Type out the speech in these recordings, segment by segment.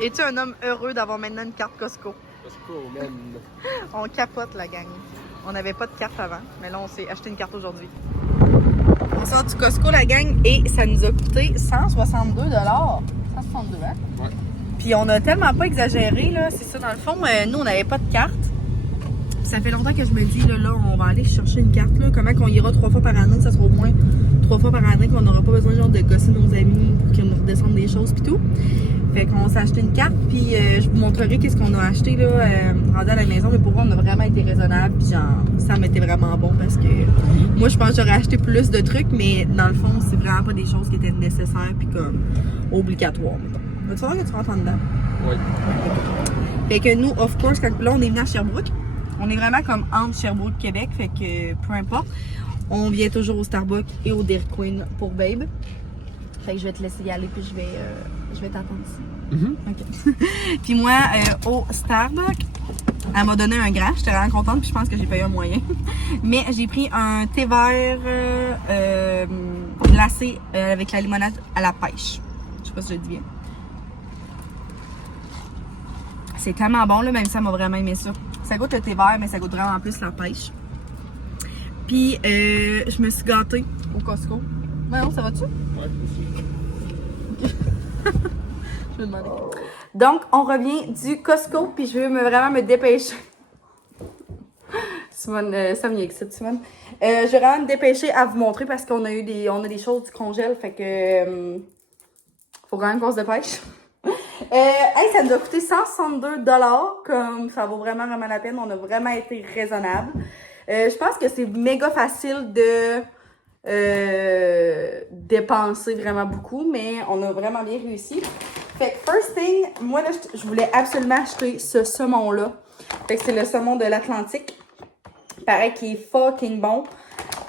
Es-tu un homme heureux d'avoir maintenant une carte Costco? Costco, man. On capote la gang. On n'avait pas de carte avant, mais là on s'est acheté une carte aujourd'hui. On sort du Costco la gang et ça nous a coûté 162 $. 162, hein? Ouais. Puis on a tellement pas exagéré, là. C'est ça, dans le fond, nous on n'avait pas de carte. Puis ça fait longtemps que je me dis, là, on va aller chercher une carte, là. Comment qu'on ira 3 fois par année, ça sera au moins 3 fois par année qu'on n'aura pas besoin genre de gosser nos amis pour qu'ils nous redescendent des choses pis tout. Fait qu'on s'est acheté une carte, puis je vous montrerai qu'est-ce qu'on a acheté là, rendu à la maison. Mais pour moi, on a vraiment été raisonnable, puis genre, ça m'était vraiment bon parce que moi, je pense que j'aurais acheté plus de trucs, mais dans le fond, c'est vraiment pas des choses qui étaient nécessaires, puis comme obligatoires. Vas-tu voir que tu rentres en dedans? Oui. Fait que nous, of course, quand là, on est venu à Sherbrooke, on est vraiment comme entre Sherbrooke et Québec, fait que peu importe, on vient toujours au Starbucks et au Dairy Queen pour Babe. Fait que je vais te laisser y aller, puis je vais t'attendre ici. OK. Puis moi, au Starbucks, elle m'a donné un grand. J'étais vraiment contente, puis je pense que j'ai payé un moyen. Mais j'ai pris un thé vert glacé avec la limonade à la pêche. Je sais pas si je le dis bien. C'est tellement bon, là, même si ça m'a vraiment aimé ça. Ça goûte le thé vert, mais ça goûte vraiment plus la pêche. Puis, je me suis gâtée au Costco. Non, ça va-tu? Ouais, Je me demandais. Donc, on revient du Costco, puis je veux vraiment me dépêcher. Simone, ça m'y excite, Simone. Je vais vraiment me dépêcher à vous montrer parce qu'on a eu des choses du congèle, fait que faut quand même qu'on se dépêche. Hey, ça nous a coûté 162 $, comme ça vaut vraiment la peine. On a vraiment été raisonnable. Je pense que c'est méga facile de dépenser vraiment beaucoup, mais on a vraiment bien réussi. Fait que first thing, moi là, je voulais absolument acheter ce saumon-là. Fait que c'est le saumon de l'Atlantique. Pareil qui est fucking bon.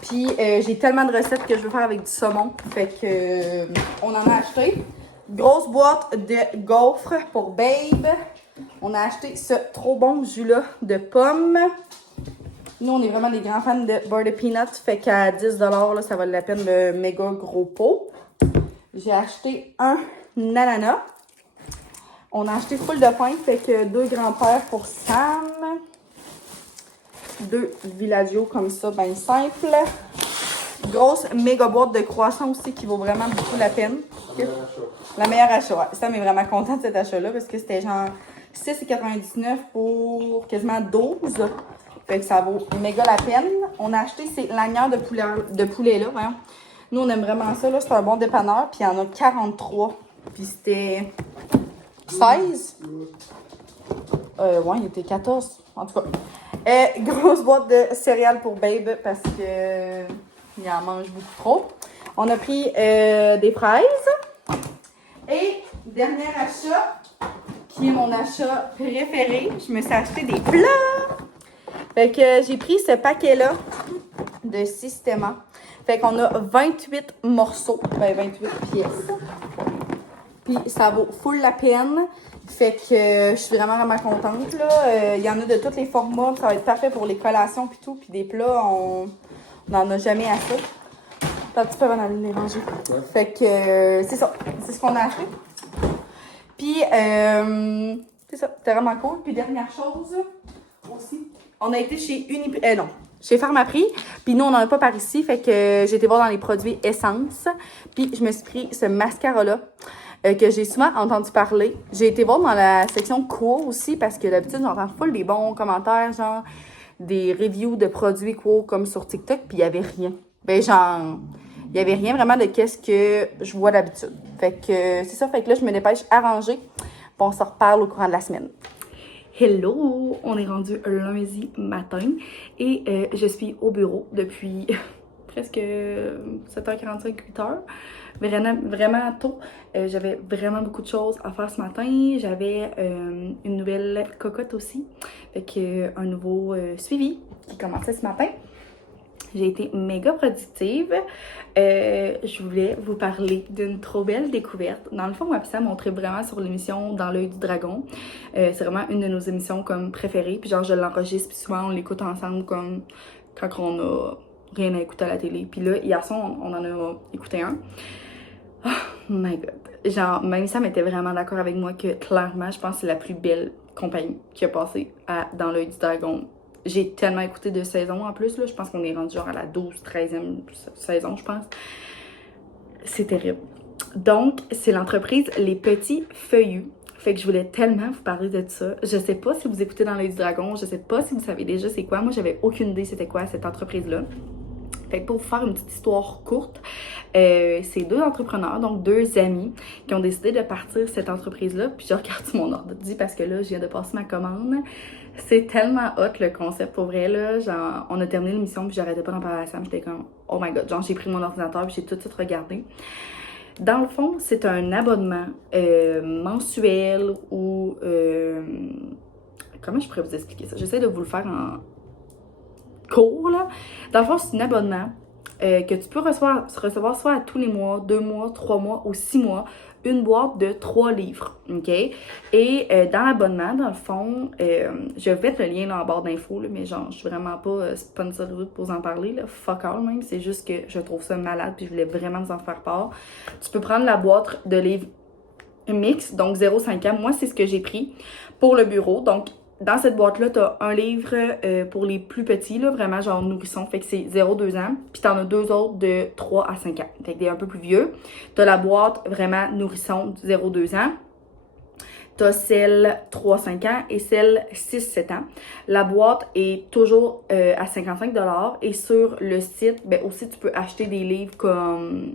Puis j'ai tellement de recettes que je veux faire avec du saumon. Fait que on en a acheté. Grosse boîte de gaufres pour Babe. On a acheté ce trop bon jus-là de pommes. Nous, on est vraiment des grands fans de beurre de peanut. Fait qu'à 10 $, là, ça vaut la peine le méga gros pot. J'ai acheté un ananas. On a acheté full de pain. Fait que 2 grands-pères pour Sam. 2 Villaggio comme ça, ben simple. Grosse méga boîte de croissants aussi qui vaut vraiment beaucoup la peine. La meilleure achat. Ouais. Sam est vraiment content de cet achat-là parce que c'était genre 6,99 $ pour quasiment 12 $. Fait que ça vaut méga la peine. On a acheté ces lanières de poulet là, voyons. Nous, on aime vraiment ça, là. C'est un bon dépanneur. Puis il y en a 43. Puis c'était 16. Ouais, il était 14. En tout cas. Grosse boîte de céréales pour Babe parce que il en mange beaucoup trop. On a pris des fraises. Et dernier achat, qui est mon achat préféré, je me suis acheté des plats. Fait que j'ai pris ce paquet-là de Systema. Fait qu'on a 28 morceaux, ben 28 pièces. Puis ça vaut full la peine. Fait que je suis vraiment contente, là. Il y en a de tous les formats, ça va être parfait pour les collations puis tout. Puis des plats, on n'en a jamais assez. T'as un petit peu avant d'aller les ranger. Ouais. Fait que c'est ça, c'est ce qu'on a acheté. Puis c'est ça, c'était vraiment cool. Puis dernière chose aussi, on a été chez chez Pharmaprix. Puis nous, on n'en a pas par ici. Fait que j'ai été voir dans les produits Essence. Puis je me suis pris ce mascara-là que j'ai souvent entendu parler. J'ai été voir dans la section Quo aussi parce que d'habitude, j'entends full des bons commentaires, genre des reviews de produits Quo comme sur TikTok. Puis il n'y avait rien. Ben genre, il n'y avait rien vraiment de qu'est-ce que je vois d'habitude. Fait que c'est ça. Fait que là, je me dépêche à ranger. Puis on se reparle au courant de la semaine. Hello! On est rendu lundi matin et je suis au bureau depuis presque 7h45, 8h. Vraiment tôt. J'avais vraiment beaucoup de choses à faire ce matin. J'avais une nouvelle cocotte aussi. Fait que un nouveau suivi qui commençait ce matin. J'ai été méga productive. Je voulais vous parler d'une trop belle découverte. Dans le fond, ma pissa m'a montré vraiment sur l'émission Dans l'œil du dragon. C'est vraiment une de nos émissions comme préférées. Puis genre, je l'enregistre, puis souvent on l'écoute ensemble comme quand on a rien à écouter à la télé. Puis là, hier soir, on en a écouté un. my god. Genre, même Sam était vraiment d'accord avec moi que clairement, je pense que c'est la plus belle compagnie qui a passé dans l'œil du dragon. J'ai tellement écouté de saisons en plus, là. Je pense qu'on est rendu genre à la 13e saison, je pense. C'est terrible. Donc, c'est l'entreprise Les Petits Feuillus. Fait que je voulais tellement vous parler de ça. Je sais pas si vous écoutez dans l'œil du dragon, je sais pas si vous savez déjà c'est quoi. Moi, j'avais aucune idée c'était quoi cette entreprise-là. Fait que pour vous faire une petite histoire courte, c'est deux entrepreneurs, donc deux amis, qui ont décidé de partir cette entreprise-là. Puis je regarde mon ordi parce que là, je viens de passer ma commande. C'est tellement hot le concept pour vrai, là. Genre, on a terminé l'émission puis j'arrêtais pas d'en parler à Sam. J'étais comme, oh my god. Genre, j'ai pris mon ordinateur puis j'ai tout de suite regardé. Dans le fond, c'est un abonnement mensuel ou... comment je pourrais vous expliquer ça? J'essaie de vous le faire en court, là. Dans le fond, c'est un abonnement que tu peux recevoir soit à tous les mois, 2 mois, 3 mois ou 6 mois, une boîte de 3 livres, OK? Et dans l'abonnement, dans le fond, je vais mettre le lien là en barre d'infos, mais genre, je suis vraiment pas sponsorisée pour vous en parler, là, fuck all même, c'est juste que je trouve ça malade puis je voulais vraiment vous en faire part. Tu peux prendre la boîte de livres mix, donc 0,5 ans. Moi, c'est ce que j'ai pris pour le bureau, donc dans cette boîte-là, t'as un livre pour les plus petits, là, vraiment genre nourrisson, fait que c'est 0-2 ans. Puis t'en as 2 autres de 3 à 5 ans, fait que des un peu plus vieux. T'as la boîte vraiment nourrisson 0-2 ans. T'as celle 3-5 ans et celle 6-7 ans. La boîte est toujours à 55$ et sur le site, ben aussi tu peux acheter des livres comme...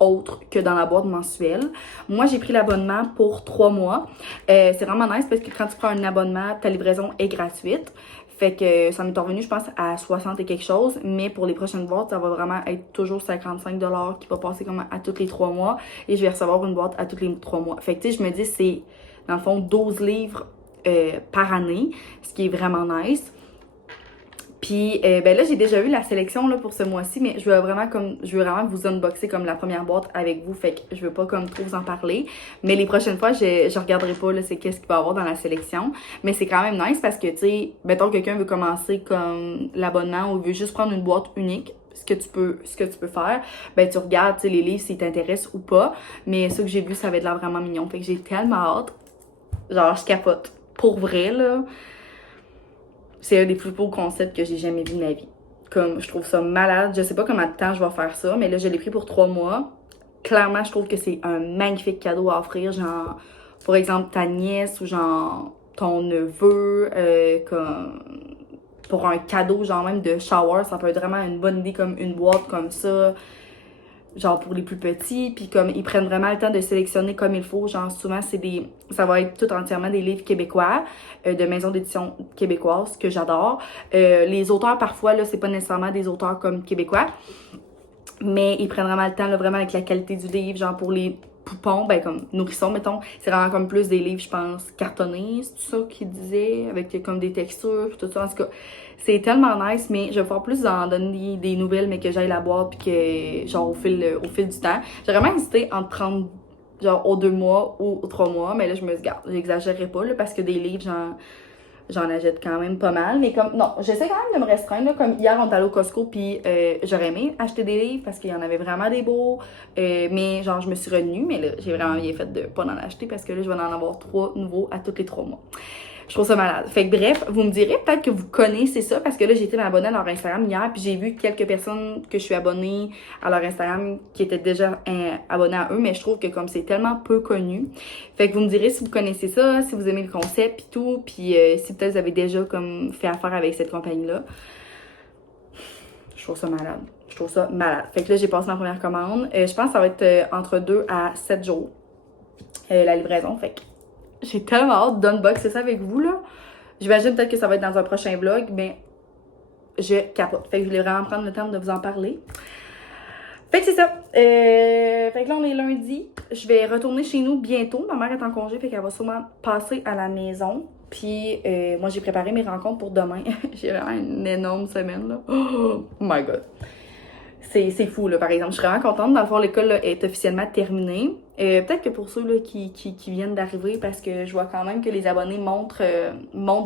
autre que dans la boîte mensuelle. Moi, j'ai pris l'abonnement pour 3 mois. C'est vraiment nice parce que quand tu prends un abonnement, ta livraison est gratuite. Fait que ça m'est revenu, je pense, à 60 et quelque chose. Mais pour les prochaines boîtes, ça va vraiment être toujours 55$ qui va passer comme à tous les 3 mois. Et je vais recevoir une boîte à tous les 3 mois. Fait que tu sais, je me dis, c'est dans le fond 12 livres par année, ce qui est vraiment nice. Puis ben là, j'ai déjà eu la sélection là, pour ce mois-ci, mais je veux vraiment vous unboxer comme la première boîte avec vous, fait que je veux pas comme trop vous en parler. Mais les prochaines fois, je regarderai pas là, c'est qu'est-ce qu'il va y avoir dans la sélection. Mais c'est quand même nice parce que, tu sais, mettons quelqu'un veut commencer comme l'abonnement ou veut juste prendre une boîte unique, ce que tu peux faire, ben tu regardes, tu sais, les livres s'ils t'intéressent ou pas. Mais ça que j'ai vu, ça avait l'air vraiment mignon. Fait que j'ai tellement hâte. Genre, je capote. Pour vrai, là. C'est un des plus beaux concepts que j'ai jamais vu de ma vie. Comme, je trouve ça malade. Je sais pas combien de temps je vais faire ça, mais là, je l'ai pris pour 3 mois. Clairement, je trouve que c'est un magnifique cadeau à offrir. Genre, pour exemple, ta nièce ou genre ton neveu, comme pour un cadeau, genre même de shower, ça peut être vraiment une bonne idée, comme une boîte comme ça. Genre pour les plus petits, puis comme ils prennent vraiment le temps de sélectionner comme il faut, genre souvent ça va être tout entièrement des livres québécois, de maisons d'édition québécoises, que j'adore. Les auteurs parfois, là, c'est pas nécessairement des auteurs comme québécois, mais ils prennent vraiment le temps, là, vraiment avec la qualité du livre, genre pour les poupons, ben comme nourrissons, mettons, c'est vraiment comme plus des livres, je pense, cartonnés, c'est tout ça qu'ils disaient, avec comme des textures, tout ça, en tout cas. C'est tellement nice, mais je vais pouvoir plus en donner des nouvelles, mais que j'aille la boire, puis que, genre, au fil du temps. J'ai vraiment hésité en prendre, genre, aux 2 mois ou aux 3 mois, mais là, je me dis, garde, j'exagérerai pas, là, parce que des livres, j'en achète quand même pas mal, mais comme, non, j'essaie quand même de me restreindre, là, comme hier, on est allé au Costco, puis j'aurais aimé acheter des livres, parce qu'il y en avait vraiment des beaux, mais genre, je me suis retenue, mais là, j'ai vraiment bien fait de pas en acheter, parce que là, je vais en avoir 3 nouveaux à tous les 3 mois. Je trouve ça malade. Fait que bref, vous me direz peut-être que vous connaissez ça parce que là, j'ai été m'abonner à leur Instagram hier puis j'ai vu quelques personnes que je suis abonnée à leur Instagram qui étaient déjà abonnées à eux, mais je trouve que comme c'est tellement peu connu. Fait que vous me direz si vous connaissez ça, si vous aimez le concept et tout, puis si peut-être vous avez déjà comme fait affaire avec cette compagnie-là. Je trouve ça malade. Je trouve ça malade. Fait que là, j'ai passé ma première commande. Je pense que ça va être entre 2 à 7 jours la livraison. Fait que j'ai tellement hâte d'unboxer ça avec vous, là. J'imagine peut-être que ça va être dans un prochain vlog, mais je capote. Fait que je voulais vraiment prendre le temps de vous en parler. Fait que c'est ça. Fait que là, on est lundi. Je vais retourner chez nous bientôt. Ma mère est en congé, fait qu'elle va sûrement passer à la maison. Puis, moi, j'ai préparé mes rencontres pour demain. J'ai vraiment une énorme semaine, là. Oh my God. C'est fou, là, par exemple. Je suis vraiment contente. Dans le fond, l'école là, est officiellement terminée. Peut-être que pour ceux là, qui viennent d'arriver, parce que je vois quand même que les abonnés montent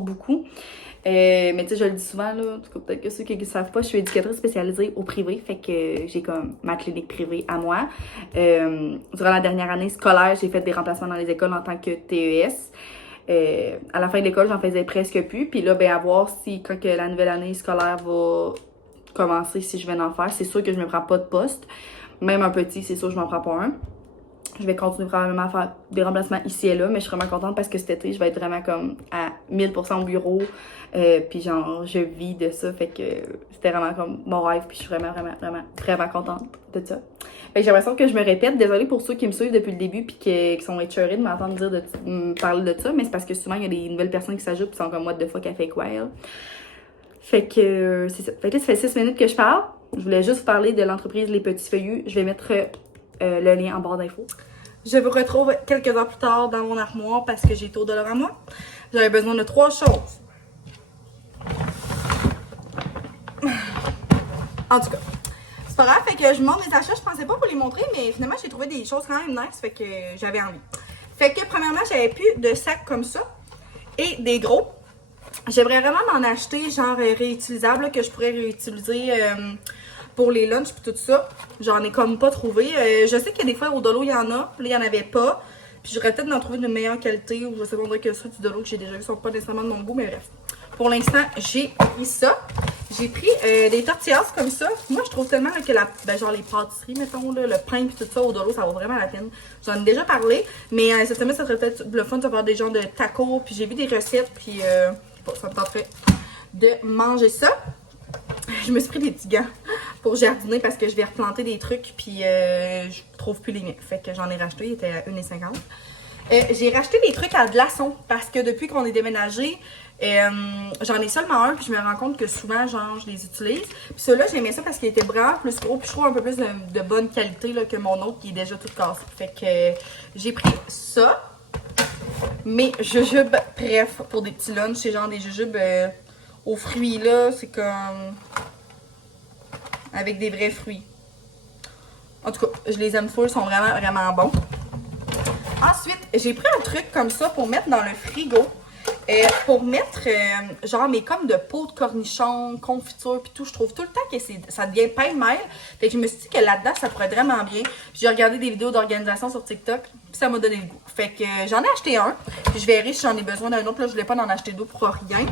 beaucoup. Mais tu sais, je le dis souvent, là, en tout cas, peut-être que ceux qui ne savent pas, je suis éducatrice spécialisée au privé, fait que j'ai comme ma clinique privée à moi. Durant la dernière année scolaire, j'ai fait des remplacements dans les écoles en tant que TES. À la fin de l'école, j'en faisais presque plus. Puis là, ben, à voir si, quand que la nouvelle année scolaire va commencer, si je vais en faire, c'est sûr que je me prends pas de poste. Même un petit, c'est sûr que je m'en prends pas un. Je vais continuer probablement à faire des remplacements ici et là, mais je suis vraiment contente parce que cet été, je vais être vraiment comme à 1000% au bureau. Puis genre, je vis de ça, fait que c'était vraiment comme mon rêve, puis je suis vraiment contente de ça. Fait que j'ai l'impression que je me répète, désolée pour ceux qui me suivent depuis le début puis qui sont écheurés de m'entendre me parler de ça, mais c'est parce que souvent, il y a des nouvelles personnes qui s'ajoutent puis sont comme what the fuck, elle fait quoi, elle? Fait que c'est ça. Fait que là, ça fait 6 minutes que je parle. Je voulais juste parler de l'entreprise Les Petits Feuillus. Je vais mettre le lien en barre d'infos. Je vous retrouve quelques heures plus tard dans mon armoire parce que j'ai tout de l'or à moi. J'avais besoin de 3 choses. En tout cas, c'est pas grave, fait que je montre mes achats. Je pensais pas vous les montrer, mais finalement, j'ai trouvé des choses quand même nice, fait que j'avais envie. Fait que premièrement, j'avais plus de sacs comme ça et des gros. J'aimerais vraiment m'en acheter, genre réutilisables, que je pourrais réutiliser pour les lunchs et tout ça. J'en ai comme pas trouvé. Je sais que des fois au Dolo, il y en a, là, il y en avait pas. Puis j'aurais peut-être d'en trouver de meilleure qualité, ou je sais pas, on dirait que ceux du Dolo que j'ai déjà vu sont pas nécessairement de mon goût, mais bref. Pour l'instant, j'ai pris ça. J'ai pris des tortillas comme ça. Moi, je trouve tellement là, que genre les pâtisseries, mettons, là, le pain et tout ça au Dolo, ça vaut vraiment la peine. J'en ai déjà parlé, mais cette semaine, ça serait peut-être le fun de faire des genres de tacos. Puis j'ai vu des recettes, puis ça me tenterait de manger ça. Je me suis pris des petits gants pour jardiner parce que je vais replanter des trucs, puis je trouve plus les miens. Fait que j'en ai racheté, il était à 1,50 $. J'ai racheté des trucs à glaçons parce que depuis qu'on est déménagé, j'en ai seulement un, puis je me rends compte que souvent, genre, je les utilise. Puis ceux-là, j'aimais ça parce qu'ils étaient vraiment plus gros, puis je trouve un peu plus de bonne qualité là, que mon autre qui est déjà tout cassé. Fait que j'ai pris ça. Mes jujubes, bref, pour des petits lunchs, c'est genre des jujubes aux fruits là, c'est comme avec des vrais fruits. En tout cas, je les aime full, ils sont vraiment bons. Ensuite, j'ai pris un truc comme ça pour mettre dans le frigo. Pour mettre genre mes comme de peau de cornichon, confiture puis tout, je trouve tout le temps que ça devient pêle-mêle. Fait que je me suis dit que là-dedans ça pourrait être vraiment bien. J'ai regardé des vidéos d'organisation sur TikTok, puis ça m'a donné le goût. Fait que j'en ai acheté un, puis je verrai si j'en ai besoin d'un autre. Là, je voulais pas en acheter deux pour rien.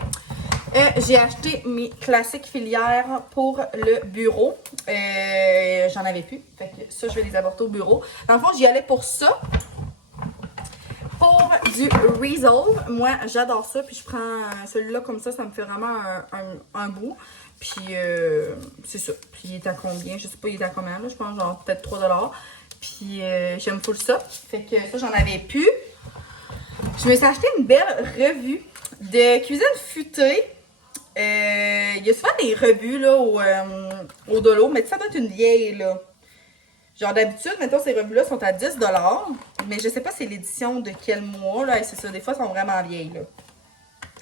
J'ai acheté mes classiques filières pour le bureau. J'en avais plus. Fait que ça, je vais les apporter au bureau. Dans le fond, j'y allais pour ça. Pour du Resolve, moi j'adore ça, puis je prends celui-là comme ça me fait vraiment un bout. Puis c'est ça. Puis il est à combien? Je sais pas, il est à combien là? Je pense genre peut-être 3 $. Puis j'aime full ça. Fait que ça, j'en avais plus. Je me suis acheté une belle revue de cuisine futée. Il y a souvent des revues là au Dolo, mais ça doit être une vieille là. Genre d'habitude, mettons, ces revues-là sont à 10 $, mais je sais pas c'est l'édition de quel mois, là, et c'est ça, des fois, elles sont vraiment vieilles, là.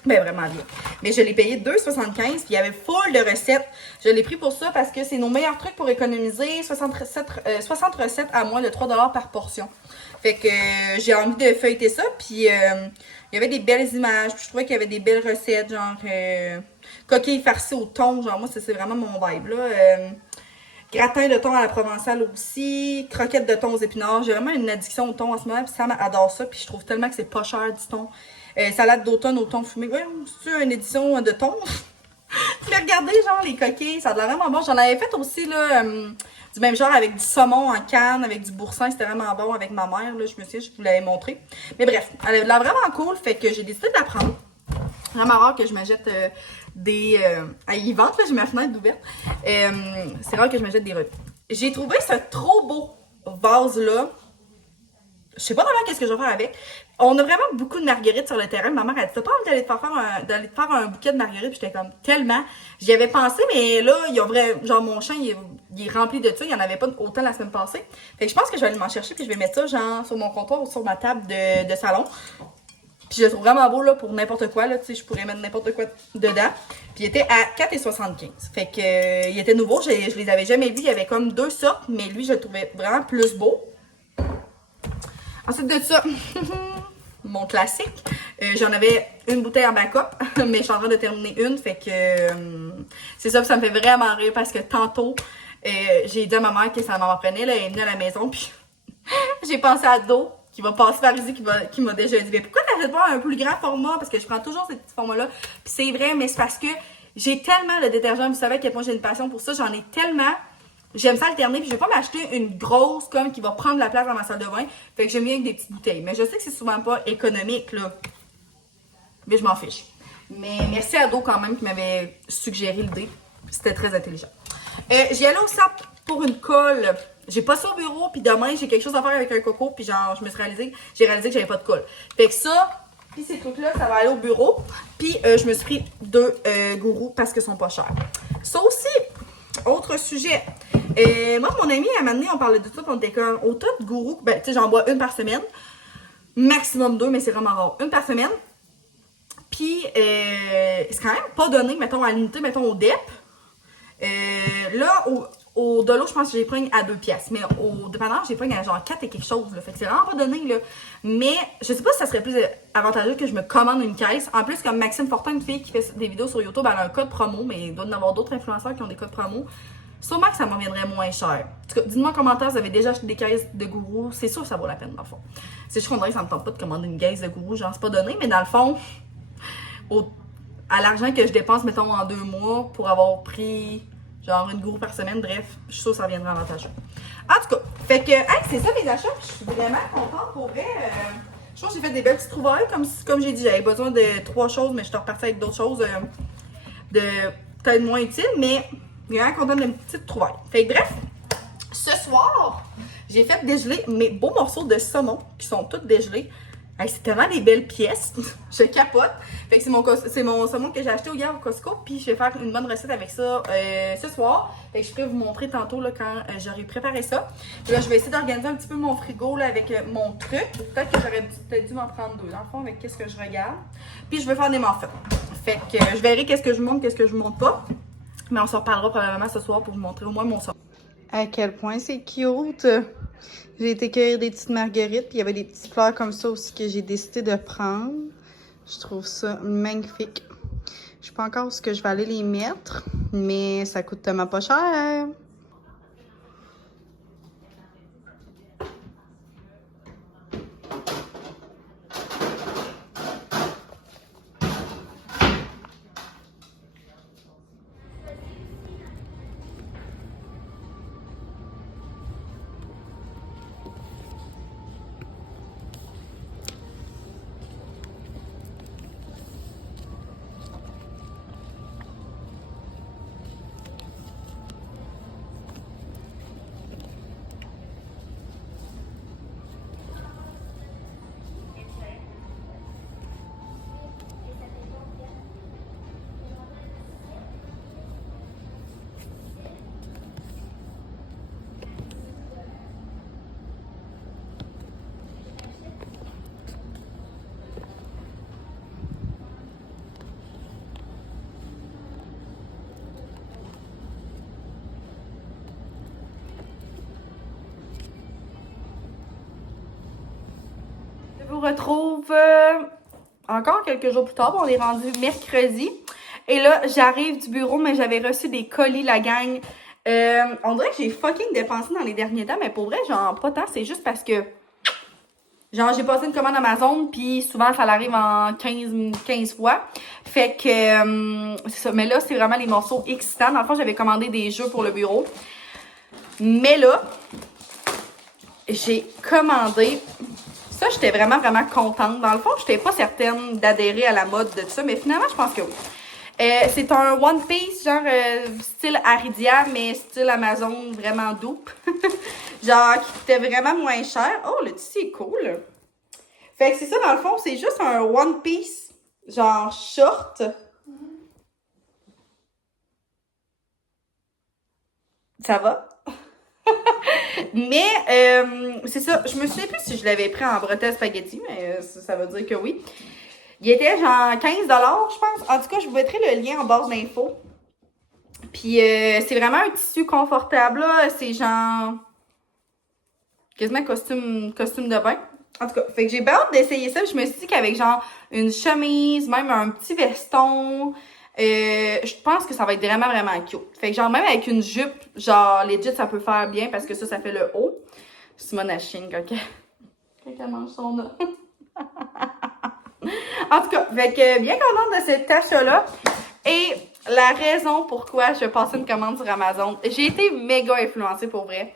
Ben, vraiment vieilles. Mais je l'ai payé 2,75 $, puis il y avait full de recettes. Je l'ai pris pour ça parce que c'est nos meilleurs trucs pour économiser, 60 recettes à moins de 3 $ par portion. Fait que j'ai envie de feuilleter ça, puis il y avait des belles images, puis je trouvais qu'il y avait des belles recettes, genre coquilles farcies au thon, genre moi, c'est vraiment mon vibe, là. Gratin de thon à la provençale aussi, croquettes de thon aux épinards. J'ai vraiment une addiction au thon en ce moment, puis Sam adore ça, puis je trouve tellement que c'est pas cher du thon. Salade d'automne au thon fumé. Ouais, c'est une édition de thon. Je l'ai regardé, genre, les coquilles, ça a l'air vraiment bon. J'en avais fait aussi, là, du même genre avec du saumon en canne, avec du boursin, c'était vraiment bon avec ma mère, là, je me souviens, je vous l'avais montré. Mais bref, elle a l'air vraiment cool, fait que j'ai décidé de la prendre. Vraiment rare que je m'achète ils vendent, là, j'ai ma fenêtre ouverte. C'est rare que je m'achète des revues. J'ai trouvé ce trop beau vase-là. Je sais pas vraiment qu'est-ce que je vais faire avec. On a vraiment beaucoup de marguerites sur le terrain. Ma mère a dit, t'as pas envie d'aller te faire un bouquet de marguerites? Puis j'étais comme, tellement. J'y avais pensé, mais là, genre mon champ, il est rempli de ça. Il y en avait pas autant la semaine passée. Fait que je pense que je vais aller m'en chercher, puis je vais mettre ça, genre, sur mon comptoir ou sur ma table de salon. Puis je le trouve vraiment beau là, pour n'importe quoi. Là, je pourrais mettre n'importe quoi dedans. Puis il était à 4,75 $. Fait que il était nouveau. Je les avais jamais vus. Il y avait comme 2 sortes. Mais lui, je le trouvais vraiment plus beau. Ensuite de ça, mon classique. J'en avais une bouteille en backup, mais je suis en train de terminer une. Fait que c'est ça, ça me fait vraiment rire parce que tantôt, j'ai dit à ma mère que ça m'en prenait. Là, elle est venue à la maison, puis j'ai pensé à Do, qui va passer par ici, qui m'a déjà dit, mais pourquoi t'achètes pas un plus grand format? Parce que je prends toujours ces petits formats-là. Puis c'est vrai, mais c'est parce que j'ai tellement de détergents. Vous savez à quel point j'ai une passion pour ça. J'en ai tellement. J'aime ça alterner, puis je vais pas m'acheter une grosse comme qui va prendre la place dans ma salle de bain. Fait que j'aime bien avec des petites bouteilles. Mais je sais que c'est souvent pas économique, là. Mais je m'en fiche. Mais merci à Do quand même qui m'avait suggéré l'idée. C'était très intelligent. J'y allais au SAP pour une colle. J'ai pas ça au bureau, puis demain, j'ai quelque chose à faire avec un coco, puis genre, j'ai réalisé que j'avais pas de colle. Fait que ça, puis ces trucs-là, ça va aller au bureau. Puis je me suis pris 2 gourous parce qu'ils sont pas chers. Ça aussi, autre sujet. Moi, mon ami, à un moment donné, on parlait de ça, puis on était comme, autant de gourous, ben, tu sais, j'en bois une par semaine. Maximum 2, mais c'est vraiment rare. Une par semaine. Puis, c'est quand même pas donné, mettons, à l'unité, mettons, au DEP. Là, au Dolo, je pense que j'ai pris à 2 pièces. Mais au dépanneur, j'ai pris à genre 4 et quelque chose. Là. Fait que c'est vraiment pas donné. Là. Mais je sais pas si ça serait plus avantageux que je me commande une caisse. En plus, comme Maxime Fortin, une fille qui fait des vidéos sur YouTube, elle a un code promo. Mais il doit y en avoir d'autres influenceurs qui ont des codes promo. Sûrement que ça m'en viendrait moins cher. En tout cas, dites-moi en commentaire si vous avez déjà acheté des caisses de gourou. C'est sûr que ça vaut la peine, dans le fond. C'est juste qu'on dirait que ça me tente pas de commander une caisse de gourou. Genre, c'est pas donné. Mais dans le fond, à l'argent que je dépense, mettons, en 2 mois pour avoir pris genre une gourou par semaine, bref, je suis sûre que ça reviendra avantageux. En tout cas, fait que, hey, c'est ça mes achats, je suis vraiment contente pour vrai. Je pense que j'ai fait des belles petites trouvailles, comme j'ai dit, j'avais besoin de 3 choses, mais je suis repartie avec d'autres choses de peut-être moins utiles, mais vraiment contente d'une petite trouvaille. Fait que bref, ce soir, j'ai fait dégeler mes beaux morceaux de saumon qui sont tous dégelés. Hey, c'est tellement des belles pièces, je capote. Fait que c'est mon saumon que j'ai acheté hier au Costco, puis je vais faire une bonne recette avec ça ce soir. Fait que je pourrais vous montrer tantôt là, quand j'aurai préparé ça. Puis là, je vais essayer d'organiser un petit peu mon frigo là, avec mon truc. Peut-être que j'aurais peut-être dû m'en prendre 2 dans le fond avec qu'est-ce que je regarde. Puis je vais faire des muffins. Fait que je verrai qu'est-ce que je monte, qu'est-ce que je monte pas. Mais on se reparlera probablement ce soir pour vous montrer au moins mon saumon. À quel point c'est cute! J'ai été cueillir des petites marguerites, puis il y avait des petites fleurs comme ça aussi que j'ai décidé de prendre. Je trouve ça magnifique. Je sais pas encore où ce que je vais aller les mettre, mais ça coûte tellement pas cher. Je vous retrouve encore quelques jours plus tard. On est rendu mercredi. Et là, j'arrive du bureau, mais j'avais reçu des colis, la gang. On dirait que j'ai fucking dépensé dans les derniers temps, mais pour vrai, genre, pas tant. C'est juste parce que, genre, j'ai passé une commande Amazon, puis souvent, ça l'arrive en 15 fois. Fait que, c'est ça. Mais là, c'est vraiment les morceaux excitants. Dans le fond, j'avais commandé des jeux pour le bureau. Mais là, j'ai commandé... Ça, j'étais vraiment contente. Dans le fond, j'étais pas certaine d'adhérer à la mode de tout ça, mais finalement, je pense que oui. C'est un One Piece, genre style Aridia, mais style Amazon, vraiment dupe. Genre, qui coûtait vraiment moins cher. Oh, le tissu est cool. Fait que c'est ça, dans le fond, c'est juste un One Piece, genre short. Ça va? Mais, c'est ça. Je me souviens plus si je l'avais pris en bretelle spaghetti, mais ça veut dire que oui. Il était genre 15$, je pense. En tout cas, je vous mettrai le lien en barre d'infos. Puis, c'est vraiment un tissu confortable, là. C'est genre... quasiment costume de bain. En tout cas, fait que j'ai pas hâte d'essayer ça. Je me suis dit qu'avec genre une chemise, même un petit veston, je pense que ça va être vraiment, vraiment cute. Fait que genre même avec une jupe, genre legit, ça peut faire bien parce que ça fait le haut. Simone a chine quand elle mange son œuf. En tout cas, fait que bien contente de cet achat-là. Et la raison pourquoi je vais passer une commande sur Amazon, j'ai été méga influencée pour vrai.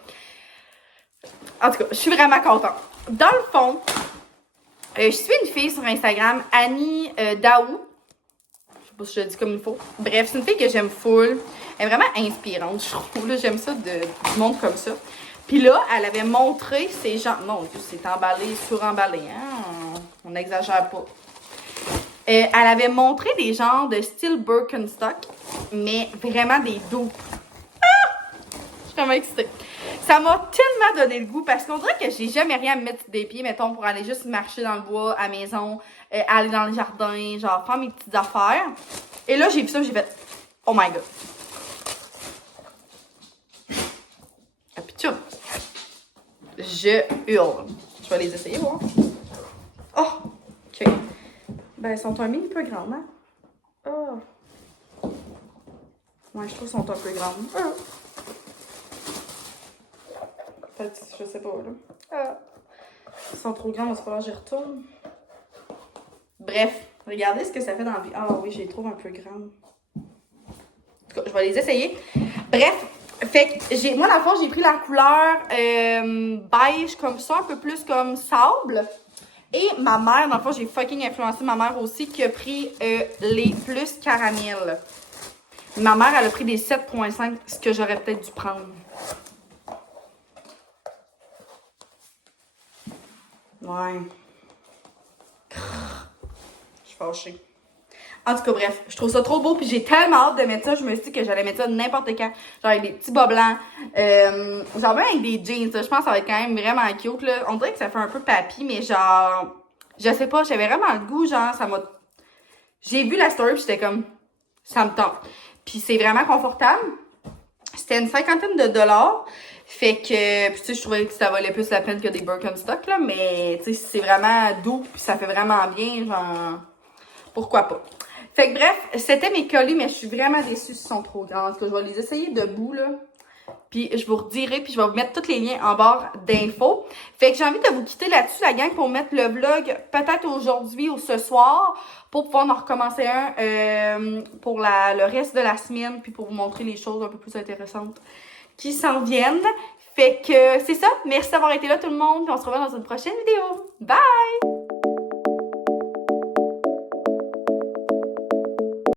En tout cas, je suis vraiment contente. Dans le fond, je suis une fille sur Instagram, Annie Daou. Je sais pas si je le dis comme il faut. Bref, c'est une fille que j'aime full. Elle est vraiment inspirante, je trouve. Là, j'aime ça du monde comme ça. Puis là, elle avait montré ces gens. Mon Dieu, c'est emballé, suremballé. Hein? On n'exagère pas. Elle avait montré des genres de style Birkenstock, mais vraiment des doux. Ah! Je suis vraiment excitée. Ça m'a tellement donné le goût parce qu'on dirait que j'ai jamais rien à me mettre des pieds, mettons, pour aller juste marcher dans le bois, à la maison, aller dans le jardin, genre faire mes petites affaires. Et là, j'ai vu ça, j'ai fait « Oh my God! » Ah, puis tchoum! Je hurle. Je vais les essayer, voir. Oh! OK. Ben, elles sont un mini peu grandes, hein? Oh! Ouais, je trouve qu'elles sont un peu grandes. Oh. Peut-être, je sais pas, là. Ah. Ils sont trop grands, il va falloir que j'y retourne. Bref, regardez ce que ça fait dans la vie. Ah oui, je les trouve un peu grandes. En tout cas, je vais les essayer. Bref, fait que moi, dans le fond, j'ai pris la couleur beige comme ça, un peu plus comme sable. Et ma mère, dans le fond, j'ai fucking influencé ma mère aussi, qui a pris les plus caramel. Ma mère, elle a pris des 7.5, ce que j'aurais peut-être dû prendre. Ouais. Je suis fâchée. En tout cas, bref, je trouve ça trop beau, puis j'ai tellement hâte de mettre ça. Je me suis dit que j'allais mettre ça n'importe quand. Genre avec des petits bas blancs. Genre même avec des jeans, là. Je pense que ça va être quand même vraiment cute, là. On dirait que ça fait un peu papy, mais genre... Je sais pas, j'avais vraiment le goût, genre, ça m'a... J'ai vu la story, puis j'étais comme... Ça me tente. Puis c'est vraiment confortable. C'était une 50aine de dollars. Fait que, puis tu sais, je trouvais que ça valait plus la peine que des Birkenstock, là. Mais, tu sais, c'est vraiment doux, puis ça fait vraiment bien, genre... Pourquoi pas? Fait que bref, c'était mes colis, mais je suis vraiment déçue, ils sont trop grands. Parce que je vais les essayer debout, là. Puis je vous redirai, puis je vais vous mettre tous les liens en barre d'infos. Fait que j'ai envie de vous quitter là-dessus, la gang, pour mettre le vlog peut-être aujourd'hui ou ce soir, pour pouvoir en recommencer un pour le reste de la semaine, puis pour vous montrer les choses un peu plus intéressantes qui s'en viennent. Fait que c'est ça. Merci d'avoir été là tout le monde, puis on se revoit dans une prochaine vidéo. Bye!